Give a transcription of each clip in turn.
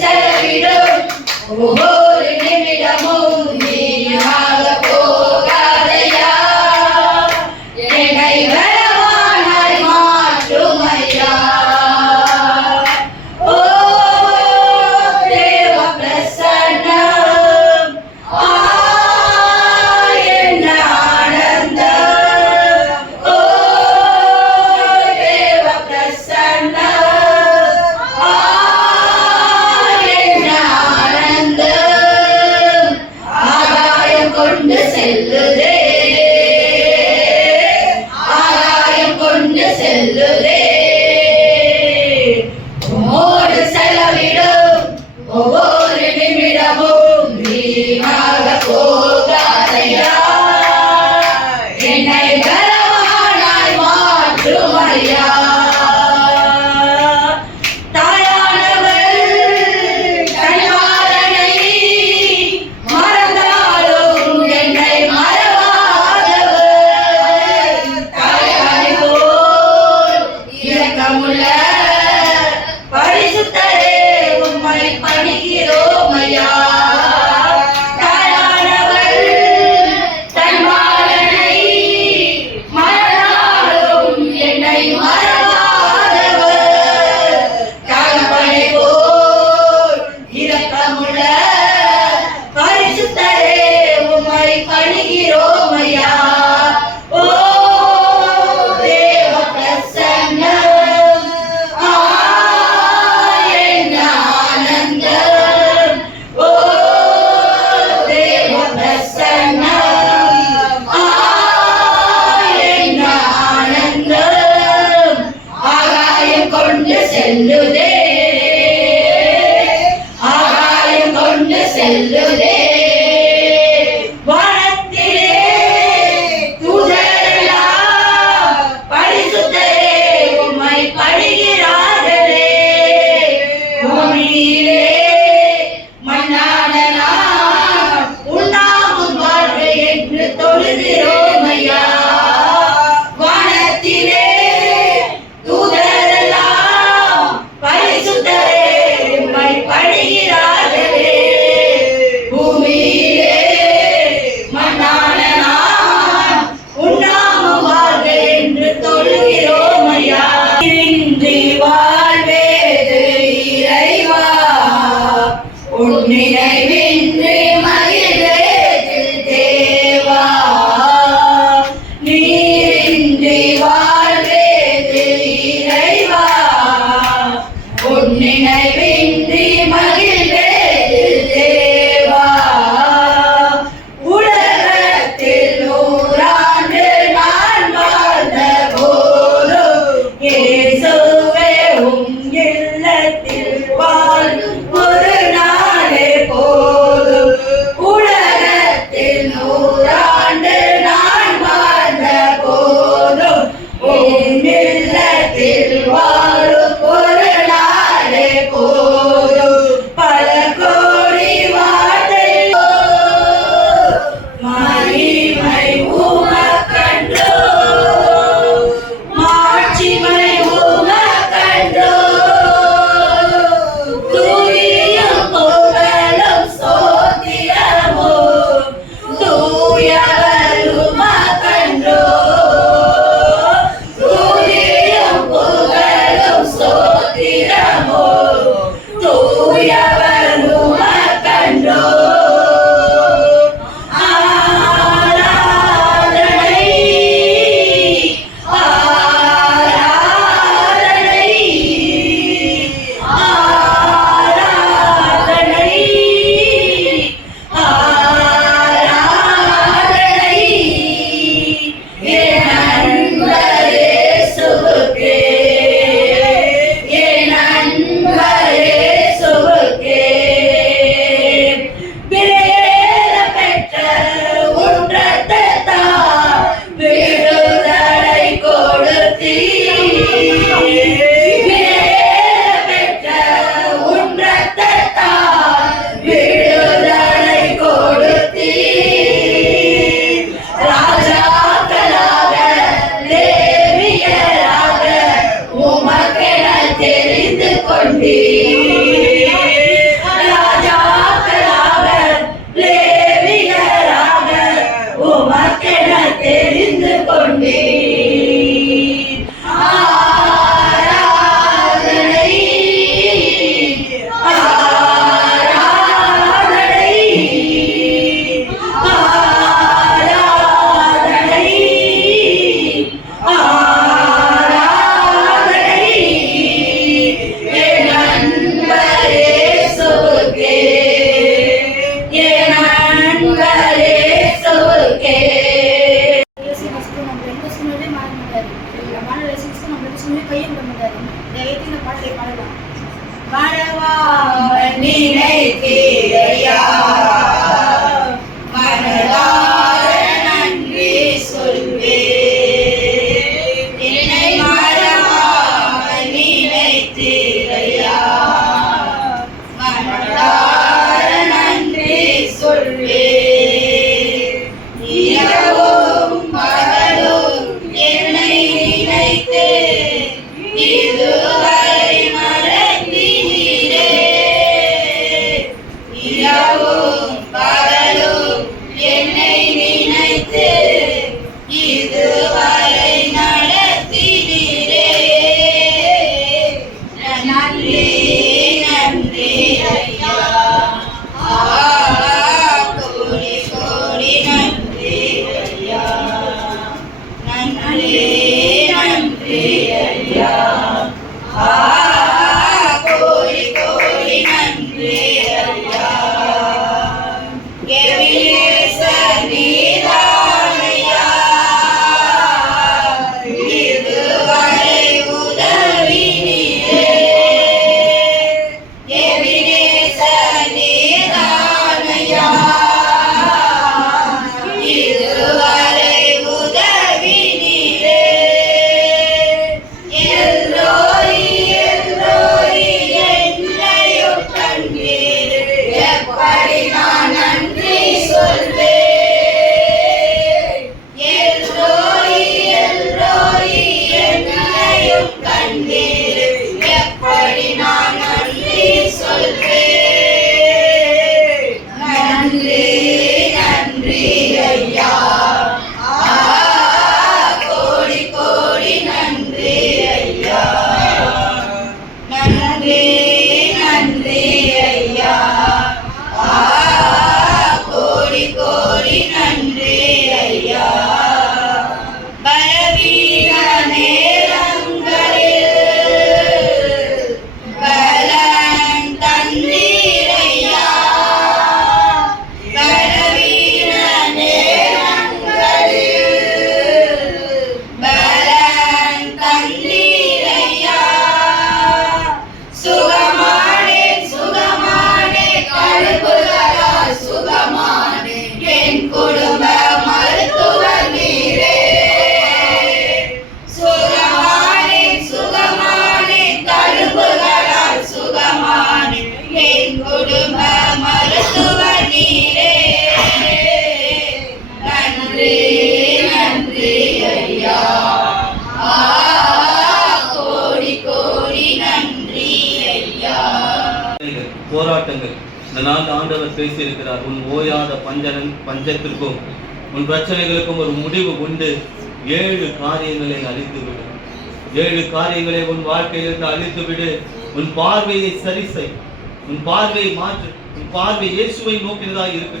செலவிடும் ஒவ்வொரு நிமிடமும் வீணாக போகாதையா, என்னை பலவானாய் மாற்றும் ஐயா. ஓ தேவ பிரசன்னம், என்ன ஆனந்தம். ஓ தேவ பிரசன்னம், என்ன ஆனந்தம். ஆகாயம் கொண்டு செல்லுதே, ஆகாயம் கொண்டு செல்லுதே. உம்மோடு செலவிடும் ஒவ்வொரு நிமிடமும் வீணாக போகாதையா, என்னை பலவானாய் மாற்றும் ஐயா. தாயானவள் கனிவாளனை மறந்தாலும் என்னை மறவாதவர். தாயாரை போல் இரக்கமுள்ள பரிசுத்தரே உம்மை பணிகிறோம் ஐயா. தாயானவள் கனிவாளனை மறந்தாலும் என்னை மறவாதவர். தகப்பனை போல் இரக்கமுள்ள பரிசுத்தரே உம்மை பணிகிறோம் ஐயா. ஓ தேவ பிரசன்னம், என்ன ஆனந்தம். ஓ தேவ பிரசன்னம், என்ன ஆனந்தம். ஆகாயம் கொண்டு செல்லுதே, ஆகாயம் கொண்டு செல்லுதே. வானத்திலே தூதரெல்லாம் பரிசுத்தரே உம்மை பணிகிறார்களே. பூமியிலே மண்ணான நாம் உண்ணாமும் வாழ்க என்று தொழுகிறோம் ஐயா. வானத்திலே தூதரெல்லாம் பரிசுத்தரே உம்மை பணிகிறார்களே. பூமியிலே மண்ணான நாம் உண்ணாமும் வாழ்க என்று தொழுகிறோம் ஐயா. இன்றி வாழ்வேது இறைவா, உன் நினைவின்றி மகிழ்வேது தேவா. நீரின்றி வாழ்வேது இறைவா, உன் நினைவின்றி மகிழ்வேது தேவா. உலகத்தில் 100 ஆண்டு நான் வாழ்ந்த போதும் இயேசுவே உம் இல்லத்தில் வாழும் ஒரு நாளே போதும். உலகத்தில் 100 ஆண்டு நான் வாழ்ந்த போதும் உம் இல்லத்தில் வாழும் ஒரு நாளே போதும். பல கோடி வார்த்தைகளோ மகிமை உமக்கன்றோ, மாட்சிமை உமக்கன்றோ. துதியும் புகழும் ஸ்தோத்திரமும் தூயவர் உமக்கன்றோ. துதியும் புகழும் ஸ்தோத்திரமும் தூயவர் உமக்கன்றோ. ஆராதனை, ஆராதனை, ஆராதனை, ஆராதனை. என் அன்பர் இயேசுவுக்கே, என் அன்பர் இயேசுவுக்கே. மனதார நன்றி சொல்வேன். இரவும் பகலும் என்னை நினைத்து இதுவரை நடத்தினீரே. இரவும் பகலும் என்னை நினைத்து இதுவரை நடத்தினீரே. நன்றி நன்றி ஐயா. கோடி கோடி நன்றி ஐயா. நன்றி நன்றி ஐயா. கோடி கோடி நன்றி ஐயா. எபினேசர் நீதானையா, இதுவரை உதவினீரே. எபினேசர் நீதானையா, இதுவரை உதவினீரே. எல்லோரி எல்லோரி என்னையும் கண்டீர். எப்படி நான் நன்றி சொல்வேன். எல்லோரி எல்லோரி என்னையும் கண்டீர். எப்படி நான் நன்றி சொல்வேன். நன்றி நன்றி ஐயா. கோடி கோடி நன்றி ஐயா. நன்றி நன்றி ஐயா. கோடி கோடி நன்றி ஐயா. பலவீன நேரங்களில் பலன் தந்தீரையா. பலவீன நேரங்களில் பலன் தந்தீரையா. சுகமானே சுகமானே கழுகுகளால் சுகமானே என் குடும்ப மருத்துவர் நீரே. சுகமானே சுகமானே கழுகுகளால் சுகமானே என் குடும்ப மருத்துவர் நீரே. நன்றி நன்றி ஐயா. கோடி கோடி நன்றி ஐயா. போராட்டங்கள் இந்த நாள் ஆண்டவர் பேசியிருக்கிறார். உன் ஓயாத பஞ்சத்திற்கும் உன் பிரச்சனைகளுக்கும் ஒரு முடிவு உண்டு. 7 காரியங்களை அழித்துவிடு. 7 காரியங்களை உன் வாழ்க்கையிலிருந்து அழித்துவிடு. உன் பார்வையை சரி செய். உன் பார்வையை மாற்று. உன் பார்வை இயேசுவை நோக்கினதாக இருக்கு.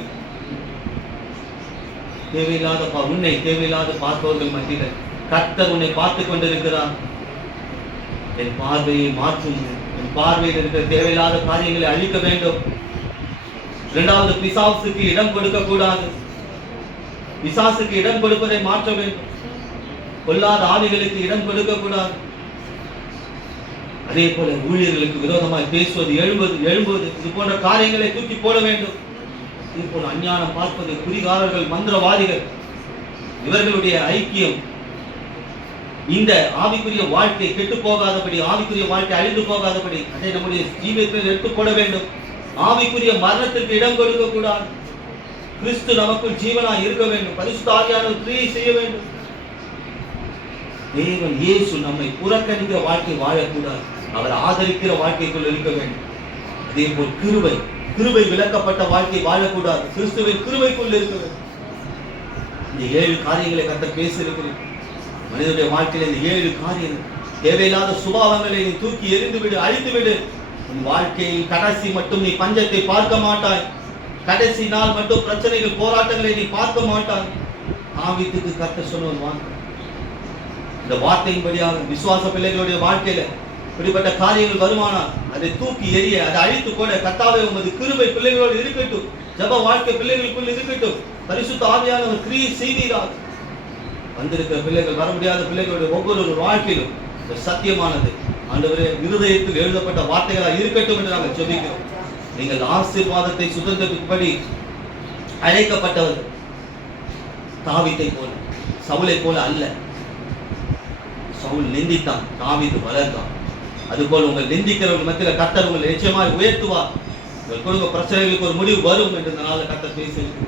தேவையில்லாத உன்னை தேவையில்லாத பார்ப்பவர்கள் மத்தியில் கர்த்தர் உன்னை பார்த்து கொண்டிருக்கிறார். என் பார்வையை மாற்றும். என் பார்வையில் இருக்கிற தேவையில்லாத காரியங்களை அழிக்க வேண்டும். 2வது, பிசாசுக்கு இடம் கொடுக்க கூடாது. பிசாசுக்கு இடம் கொடுப்பதை மாற்ற வேண்டும். கொல்லாத ஆவிகளுக்கு இடம் கொடுக்க கூடாது. அதே போல ஊழியர்களுக்கு விரோதமாய் பேசுவது, எழும்புவது இது போன்ற காரியங்களை தூக்கி போட வேண்டும். இது போல அஞ்ஞானம் பார்ப்பது, குறிகாரர்கள், மந்திரவாதிகள் இவர்களுடைய ஐக்கியம் இந்த ஆவிக்குரிய வாழ்க்கை கெட்டு போகாதபடி, ஆவிக்குரிய வாழ்க்கை அழிந்து போகாதபடி அதை நம்முடைய ஜீவியத்தில் எடுத்து போட வேண்டும். ஆவிக்குரிய மரணத்திற்கு இடம் கொடுக்க கூடாது. கிறிஸ்து நமக்குள் ஜீவனாய் இருக்க வேண்டும். பரிசுத்த ஆவியானவர் கிரியை செய்ய வேண்டும். தேவன் இயேசு நம்மை புறக்கணிக்கிற வாழ்க்கை வாழக்கூடாது. அவர் ஆதரிக்கிற வாழ்க்கைக்குள் இருக்க வேண்டும். அதே போல் கிருபை விளக்கப்பட்ட வாழ்க்கை வாழக்கூடாது. கிறிஸ்துவின் கிருபைக்குள் இருக்க வேண்டும். இந்த 7 காரியங்களை கர்த்தர் பேசியிருக்கிறேன். மனிதனுடைய வாழ்க்கையில இந்த 7 காரியங்கள், தேவையில்லாத சுபாவங்களை நீ தூக்கி எறிந்துவிடு, அழித்துவிடு. உன் வாழ்க்கையில் கடைசி மட்டும் நீ பஞ்சத்தை பார்க்க மாட்டாய். கடைசி நாள் மட்டும் பிரச்சனைகள், போராட்டங்களை நீ பார்க்க மாட்டாய். ஆவித்துக்கு கர்த்தர் சொன்ன ஒரு வார்த்தை. இந்த வார்த்தையின்படியாக விசுவாச பிள்ளைகளுடைய வாழ்க்கையில இப்படிப்பட்ட காரியங்கள் வருமானால் அதை தூக்கி எறிய, அதை அழித்து போட கர்த்தாவே உமது கிருபை பிள்ளைகளோடு இருக்கட்டும். ஜெப வாழ்க்கை பிள்ளைகளுக்குள் இருக்கட்டும். பரிசுத்த ஆவியானவர் கிரியை செய்வீராக. வந்திருக்கிற பிள்ளைகள், வர முடியாத பிள்ளைகளுடைய ஒவ்வொரு வாழ்க்கையிலும் சத்தியமானது ஆண்டவரே இருதயத்தில் எழுதப்பட்ட வார்த்தைகளாக இருக்கட்டும் என்று நாங்கள் ஜெபிக்கிறோம். நீங்கள் ஆசீர்வாதத்தை சுதந்திரப்படி அழைக்கப்பட்டவர். தாவீதை போல, சவுலை போல அல்ல. சவுல் நிந்தித்தான், தாவீது வளர்ந்தான். அதுபோல் உங்கள் நிந்திக்கிறவர்கள் மத்தியில் கர்த்தர் உங்களை நிச்சயமாய் உயர்த்துவார். உங்கள் குடும்ப பிரச்சனைகளுக்கு ஒரு முடிவு வரும் என்று இந்த நாளில் கர்த்தர் பேசியிருக்கு.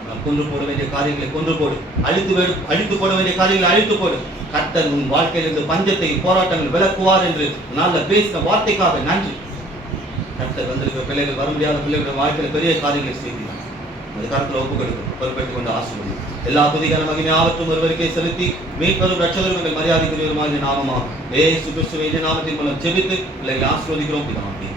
ஆனால் கொன்று போட வேண்டிய காரியங்களை கொன்று போடு, அழித்து போட வேண்டிய காரியங்களை அழித்து போடு. கர்த்தர் உன் வாழ்க்கையிலிருந்து பஞ்சத்தை போராட்டங்கள் விலக்குவார் என்று நல்ல பேசின வார்த்தைக்காக நன்றி. கர்த்தர் வந்திருக்கிற பிள்ளைகள், வர முடியாத பிள்ளைகளுடைய வாழ்க்கையில பெரிய காரியங்களை செய்கிறார். அது கருத்துல ஒப்பு கொடுக்கும், பொறுப்பேற்றுக் கொண்டு ஆசீர்வதியும். எல்லா துதிகான மகிமை ஆவற்றும் ஒருவருக்கே செலுத்தி மீட்பரும் ரட்சகரும் எங்கள் மரியாதைக்குரியவருமாகிய நாமமா இயேசு கிறிஸ்துவின் நாமத்தின் மூலம் ஜெபித்து பிள்ளைகளை ஆசீர்வதிக்கிறோம் பிதாவே.